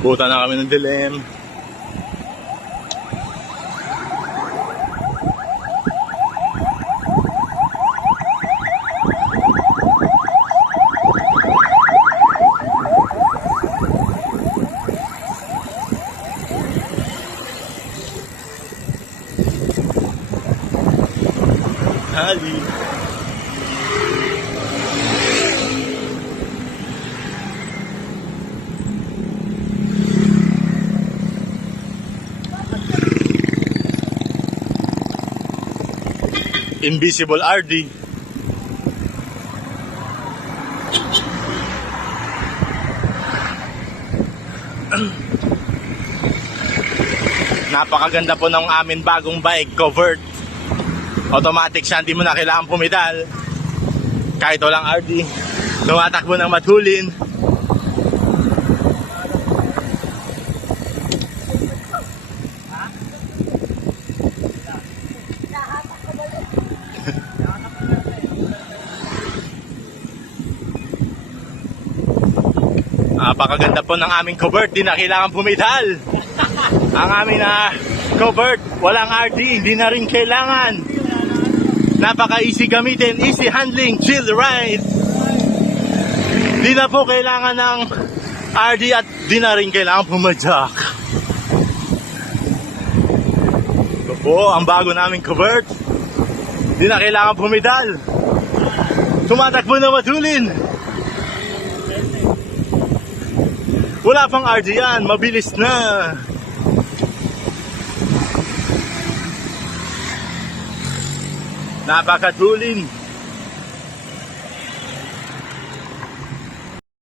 Abutan na kami ng dilim. Hali. Invisible RD. Napakaganda po ng amin bagong bike, covered. Automatic siya, hindi mo na kailangan pumidal. Kahit walang RD, tumatakbo ng matulin. Napakaganda po ng aming covered, di na kailangan pumidal. Ang aming na covered, walang RD, hindi na rin kailangan. Napaka-easy gamitin, easy handling, chill ride. Di na po kailangan ng RD at di na rin kailangan pumadyak. Ito po, ang bago naming covered. Di na kailangan pumidal. Tumatakbo na matulin. Wala pang RD yan, mabilis na. Napakatulin.